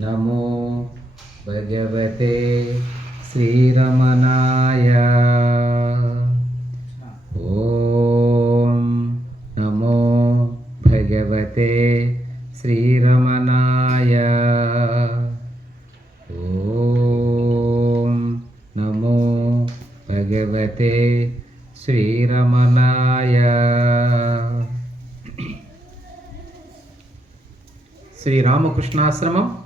नमो भगवते श्रीरमणाय ॐ नमो भगवते श्रीरमणाय ॐ नमो भगवते శ్రీరమణాయ. శ్రీరామకృష్ణాశ్రమం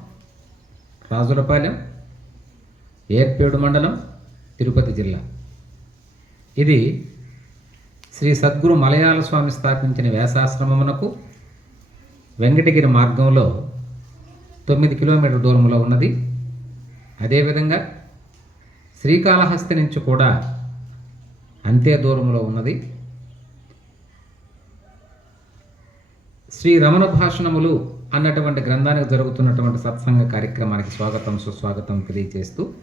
రాజులపాలెం ఏర్పేడు మండలం తిరుపతి జిల్లా. ఇది శ్రీ సద్గురు మలయాళ స్వామి స్థాపించిన వ్యాసాశ్రమమునకు వెంకటగిరి మార్గంలో తొమ్మిది కిలోమీటర్ దూరంలో ఉన్నది. అదేవిధంగా శ్రీకాళహస్తి నుంచి కూడా అంతే దూరంలో ఉన్నది. శ్రీ రమణ భాషణములు అన్నటువంటి గ్రంథానికి జరుగుతున్నటువంటి సత్సంగ కార్యక్రమానికి స్వాగతం సుస్వాగతం తెలియజేస్తూ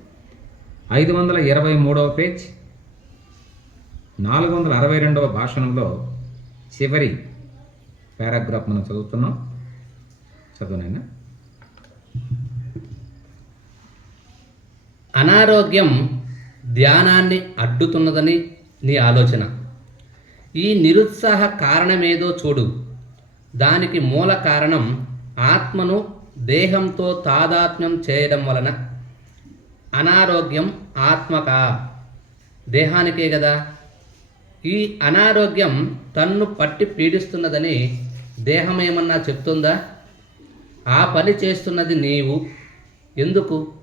ఐదు వందల ఇరవై మూడవ పేజ్ నాలుగు వందల అరవై రెండవ భాషణంలో చివరి పారాగ్రాఫ్ మనం చదువుతున్నాం. చదువునైనా అనారోగ్యం ధ్యానాన్ని అడ్డుతున్నదని నీ ఆలోచన. ఈ నిరుత్సాహ కారణమేదో చూడు. దానికి మూల కారణం ఆత్మను దేహంతో తాదాత్మ్యం చేయడం వలన. అనారోగ్యం ఆత్మక. దేహానికే కదా ఈ అనారోగ్యం తన్ను పట్టి పీడిస్తున్నదని దేహం ఏమన్నా చెప్తుందా? ఆ పని చేస్తున్నది నీవు. ఎందుకు?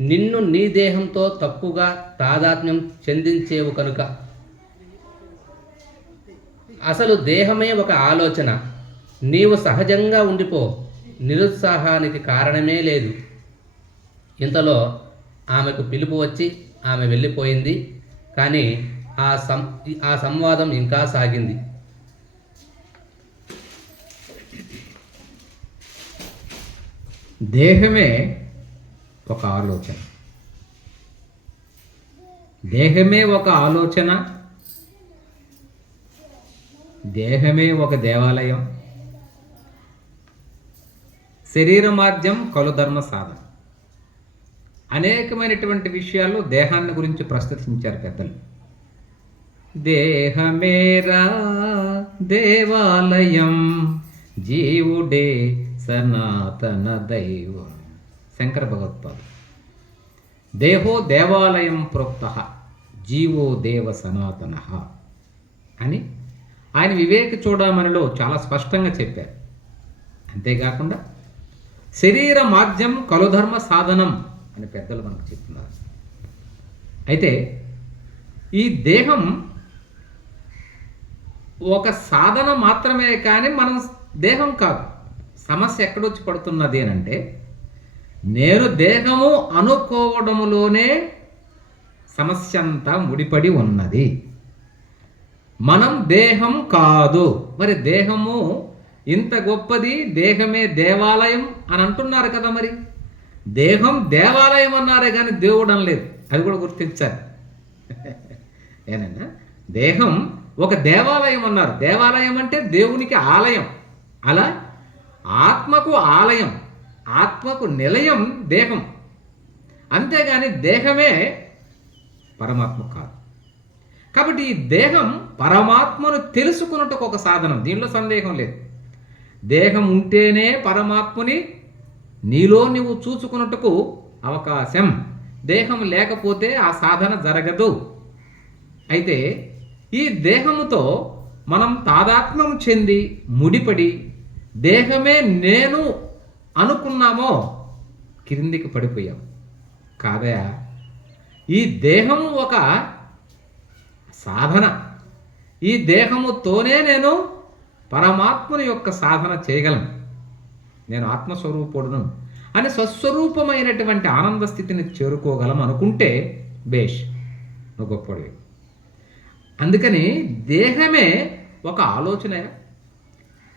నిన్ను నీ దేహంతో తప్పుగా తాదాత్మ్యం చెందించేవు కనుక. అసలు దేహమే ఒక ఆలోచన. నీవు సహజంగా ఉండిపో. నిరుత్సాహానికి కారణమే లేదు. ఇంతలో ఆమెకు పిలుపు వచ్చి ఆమె వెళ్ళిపోయింది. కానీ ఆ సం ఆ సంవాదం ఇంకా సాగింది. దేహమే ఒక ఆలోచన. దేహమే ఒక ఆలోచన. దేహమే ఒక దేవాలయం. శరీర శరీరమార్జం కలుధర్మ సాధన. అనేకమైనటువంటి విషయాల్లో దేహాన్ని గురించి ప్రస్తుతించారు పెద్దలు. దేహమేరా దేవాలయం జీవుడే సనాతన దైవం. శంకర భగవత్పాదు దేహో దేవాలయం ప్రోక్త జీవో దేవ సనాతన అని ఆయన వివేక చూడమనిలో చాలా స్పష్టంగా చెప్పారు. అంతేకాకుండా శరీర మాధ్యం కలుధర్మ సాధనం అని పెద్దలు మనకు చెప్తున్నారు. అయితే ఈ దేహం ఒక సాధన మాత్రమే కానీ మనం దేహం కాదు సమస్య ఎక్కడొచ్చి పడుతున్నది అని అంటే నేను దేహము అనుకోవడములోనే సమస్య అంతా ముడిపడి ఉన్నది. మనం దేహం కాదు. మరి దేహము ఇంత గొప్పది? దేహమే దేవాలయం అని అంటున్నారు కదా మరి. దేహం దేవాలయం అన్నారే కానీ దేవుడు అనలేదు. అది కూడా గుర్తించాలి. ఏనన్నా? దేహం ఒక దేవాలయం అన్నారు. దేవాలయం అంటే దేవునికి ఆలయం. అలా ఆత్మకు ఆలయం. ఆత్మకు నిలయం దేహం. అంతేగాని దేహమే పరమాత్మ కాదు. కాబట్టి ఈ దేహం పరమాత్మను తెలుసుకున్నట్టుకు ఒక సాధనం. దీనిలో సందేహం లేదు. దేహం ఉంటేనే పరమాత్మని నీలో నువ్వు చూసుకున్నట్టుకు అవకాశం. దేహం లేకపోతే ఆ సాధన జరగదు. అయితే ఈ దేహముతో మనం తాదాత్మ్యం చెంది ముడిపడి దేహమే నేను అనుకున్నామో క్రిందికి పడిపోయాం. కాదయా? ఈ దేహం ఒక సాధన. ఈ దేహముతోనే నేను పరమాత్మని యొక్క సాధన చేయగలను. నేను ఆత్మస్వరూపుడును అని స్వస్వరూపమైనటువంటి ఆనంద స్థితిని చేరుకోగలం అనుకుంటే బేష్ నువ్వు గొప్పడివి అందుకని దేహమే ఒక ఆలోచనే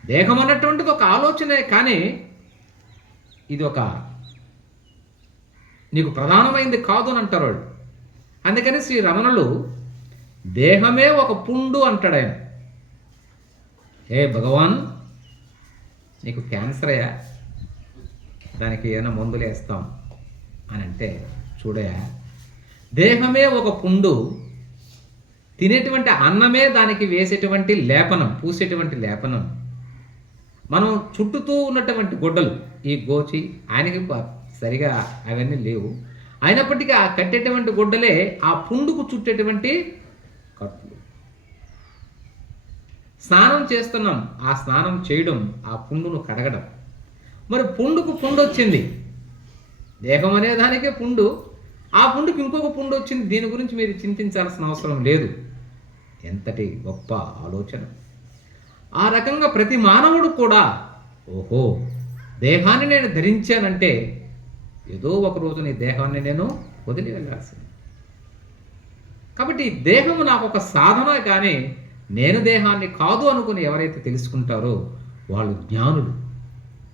దేహం అన్నటువంటిది ఒక ఆలోచనే కానీ ఇది ఒక నీకు ప్రధానమైంది కాదు అని అంటారు వాళ్ళు. అందుకని శ్రీ రమణులు దేహమే ఒక పుండు అంటాడు ఆయన ఏ భగవాన్ నీకు క్యాన్సర్ అయ్యా? దానికి ఏమైనా మందులు వేస్తాం అని అంటే చూడయా? దేహమే ఒక పుండు తినేటువంటి అన్నమే దానికి వేసేటువంటి లేపనం పూసేటువంటి లేపనం. మనం చుట్టుతూ ఉన్నటువంటి గుడ్డలు ఈ గోచి ఆయనకి సరిగా అవన్నీ లేవు. అయినప్పటికీ ఆ కట్టేటువంటి గుడ్డలే ఆ పుండుకు చుట్టేటువంటి కట్టులు స్నానం చేస్తున్నాం ఆ స్నానం చేయడం ఆ పుండును కడగడం. మరి పుండుకు పుండు వచ్చింది. దేహం అనే దానికే పుండు. ఆ పుండుకి ఇంకొక పుండు వచ్చింది. దీని గురించి మీరు చింతించాల్సిన అవసరం లేదు. ఎంతటి గొప్ప ఆలోచన. ఆ రకంగా ప్రతి మానవుడు కూడా ఓహో దేహాన్ని నేను ధరించానంటే ఏదో ఒక రోజు నీ దేహాన్ని నేను వదిలి వెళ్ళాల్సింది. కాబట్టి దేహము నాకు ఒక సాధన కానీ నేను దేహాన్ని కాదు అనుకుని ఎవరైతే తెలుసుకుంటారో వాళ్ళు జ్ఞానులు.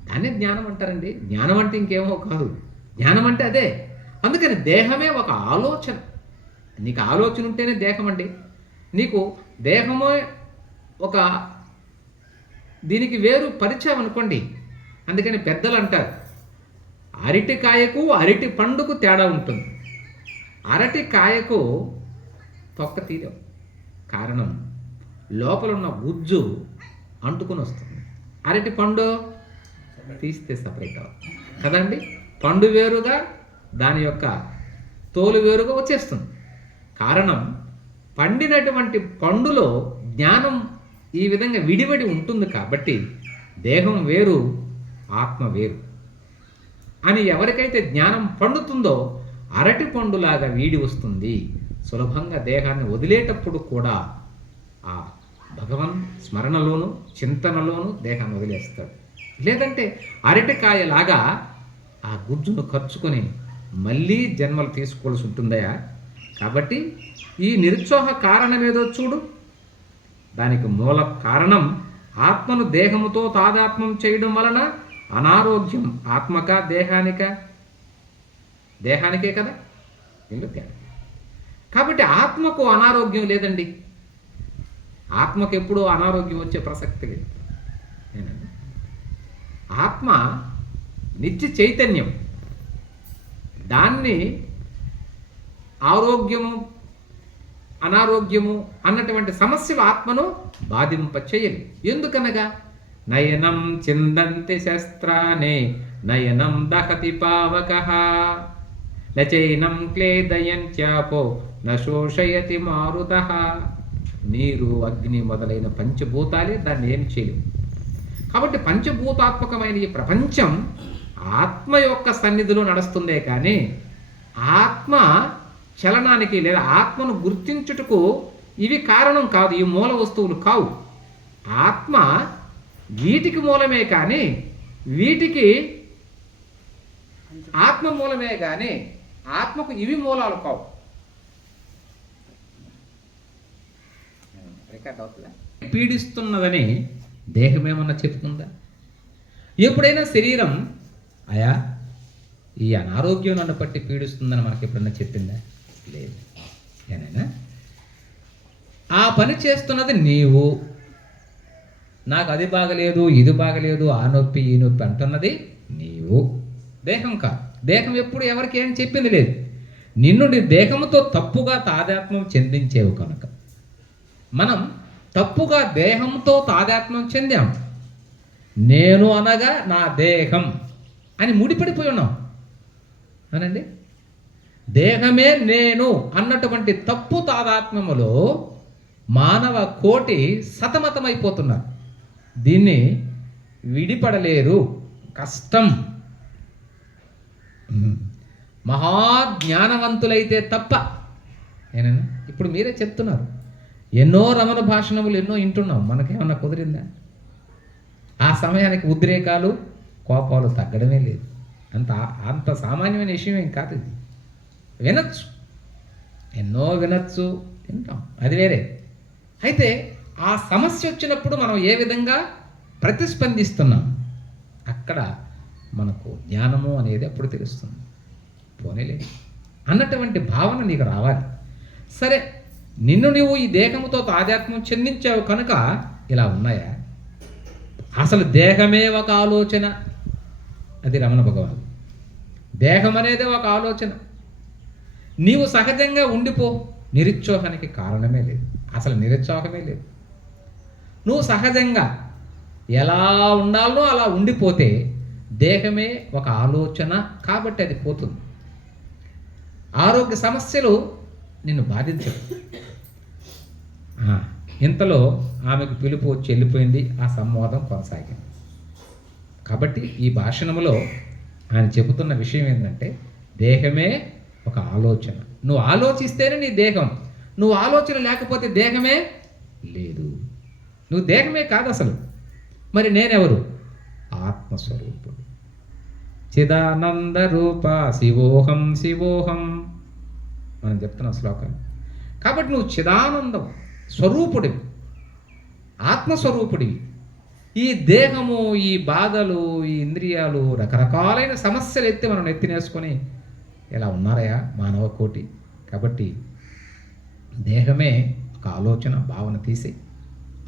దాన్నే జ్ఞానం అంటారండి. జ్ఞానం అంటే ఇంకేమో కాదు. జ్ఞానం అంటే అదే. అందుకని దేహమే ఒక ఆలోచన. నీకు ఆలోచన ఉంటేనే దేహం అండి. నీకు దేహమే ఒక దీనికి వేరు పరిచయం అనుకోండి. అందుకని పెద్దలు అంటారు. అరటికాయకు అరటి పండుకు తేడా ఉంటుంది. అరటి కాయకు తొక్క తీయడం కారణం లోపల ఉన్న గుజ్జు అంటుకుని వస్తుంది. అరటి పండు తీస్తే సపరేట్ అవ్వదు. కదండి? పండు వేరుగా దాని యొక్క తోలు వేరుగా వచ్చేస్తుంది. కారణం పండినటువంటి పండులో జ్ఞానం ఈ విధంగా విడివడి ఉంటుంది కాబట్టి దేహం వేరు ఆత్మ వేరు. అని ఎవరికైతే జ్ఞానం పండుతుందో అరటి పండులాగా వీడి వస్తుంది. సులభంగా దేహాన్ని వదిలేటప్పుడు కూడా ఆ భగవన్ స్మరణలోను చింతనలోను దేహాన్ని వదిలేస్తాడు. లేదంటే అరటికాయలాగా ఆ గుజ్జును ఖర్చుకొని మళ్ళీ జన్మలు తీసుకోవాల్సి ఉంటుందయా? కాబట్టి ఈ నిరుత్సాహ కారణం ఏదో చూడు. దానికి మూల కారణం ఆత్మను దేహముతో తాదాత్మ్యం చేయడం వలన అనారోగ్యం ఆత్మక దేహానిక? దేహానికే కదా? ఇల్లు తేడా కాబట్టి ఆత్మకు అనారోగ్యం లేదండి. ఆత్మకు ఎప్పుడూ అనారోగ్యం వచ్చే ప్రసక్తి లేదు. ఆత్మ నిత్య చైతన్యం. దాన్ని ఆరోగ్యము అనారోగ్యము అన్నటువంటి సమస్యలు ఆత్మను బాధింప చేయలు ఎందుకనగా? నయనం చిందంతి శస్త్రానే నయనం దహతి పావక. నచైనం క్లేదయంత్యాపో నశోషయతి మారుత. నీరు అగ్ని మొదలైన పంచభూతాలే దాన్ని ఏం చేయలేవు. కాబట్టి పంచభూతాత్మకమైన ఈ ప్రపంచం ఆత్మ యొక్క సన్నిధిలో నడుస్తుందే కానీ ఆత్మ చలనానికి లేదా ఆత్మను గుర్తించుటకు ఇవి కారణం కాదు ఈ మూల వస్తువులు కావు. ఆత్మ వీటికి మూలమే కానీ వీటికి ఆత్మ మూలమే కానీ ఆత్మకు ఇవి మూలాలు కావు. రికార్డ్ అవుతుందా? పీడిస్తున్నదని దేహమేమన్నా చెప్తుందా ఎప్పుడైనా శరీరం అయా ఈ అనారోగ్యం నన్ను పట్టి పీడిస్తుందని మనకి ఎప్పుడన్నా చెప్పిందా? లేదు. ఏనైనా ఆ పని చేస్తున్నది నీవు. నాకు అది బాగలేదు ఇది బాగలేదు ఆ నొప్పి ఈ నొప్పి అంటున్నది నీవు. దేహం కాదు. దేహం ఎప్పుడు ఎవరికి ఏం చెప్పింది లేదు. నిన్ను నీ దేహంతో తప్పుగా తాదాత్మ్యం చెందించేవు కనుక. మనం తప్పుగా దేహంతో తాదాత్మ్యం చెందాం. నేను అనగా నా దేహం అని ముడిపడిపోయి ఉన్నాం. అనండి? దేహమే నేను అన్నటువంటి తప్పు తాదాత్మ్యములో మానవ కోటి సతమతమైపోతున్నారు. దీన్ని విడిపడలేరు. కష్టం. మహాజ్ఞానవంతులైతే తప్ప ఏనైనా ఇప్పుడు మీరే చెప్తున్నారు. ఎన్నో రమణ భాషణములు ఎన్నో వింటున్నాం. మనకేమన్నా కుదిరిందా? ఆ సమయానికి ఉద్రేకాలు కోపాలు తగ్గడమే లేదు. అంత అంత సామాన్యమైన విషయం ఏం కాదు ఇది. వినొచ్చు. ఎన్నో వినొచ్చు వింటాం. అది వేరే. అయితే ఆ సమస్య వచ్చినప్పుడు మనం ఏ విధంగా ప్రతిస్పందిస్తున్నాం? అక్కడ మనకు జ్ఞానము అనేది అప్పుడు తెలుస్తుంది. పోనేలే. అన్నటువంటి భావన నీకు రావాలి. సరే నిన్ను నువ్వు ఈ దేహముతో తాదాత్మ్యం చెందించావు కనుక ఇలా ఉన్నాయా? అసలు దేహమే ఒక ఆలోచన. అది రమణ భగవాన్. దేహం అనేది ఒక ఆలోచన. నీవు సహజంగా ఉండిపో. నిరుత్సాహానికి కారణమే లేదు. అసలు నిరుత్సాహమే లేదు. నువ్వు సహజంగా ఎలా ఉండాలో అలా ఉండిపోతే దేహమే ఒక ఆలోచన కాబట్టి అది పోతుంది. ఆరోగ్య సమస్యలు నిన్ను బాధించవు. ఇంతలో ఆమెకు పిలుపు వచ్చి వెళ్ళిపోయింది. ఆ సంవాదం కొనసాగింది. కాబట్టి ఈ భాషణములో ఆయన చెబుతున్న విషయం ఏంటంటే దేహమే ఒక ఆలోచన. నువ్వు ఆలోచిస్తేనే నీ దేహం. నువ్వు ఆలోచన లేకపోతే దేహమే లేదు. నువ్వు దేహమే కాదు అసలు. మరి నేనెవరు? ఆత్మస్వరూపం. చిదానంద రూప శివోహం శివోహం. మనం చెప్తున్నాం శ్లోకం. కాబట్టి నువ్వు చిదానందం స్వరూపుడివి. ఆత్మస్వరూపుడివి. ఈ దేహము ఈ బాధలు ఈ ఇంద్రియాలు రకరకాలైన సమస్యలు ఎత్తి మనం ఎత్తినేసుకొని ఇలా ఉన్నారయా మానవ కోటి? కాబట్టి దేహమే ఒక ఆలోచన భావన తీసి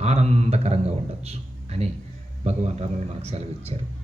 ఆనందకరంగా ఉండొచ్చు అని భగవాన్ రమణ మనకు సెలవిచ్చారు.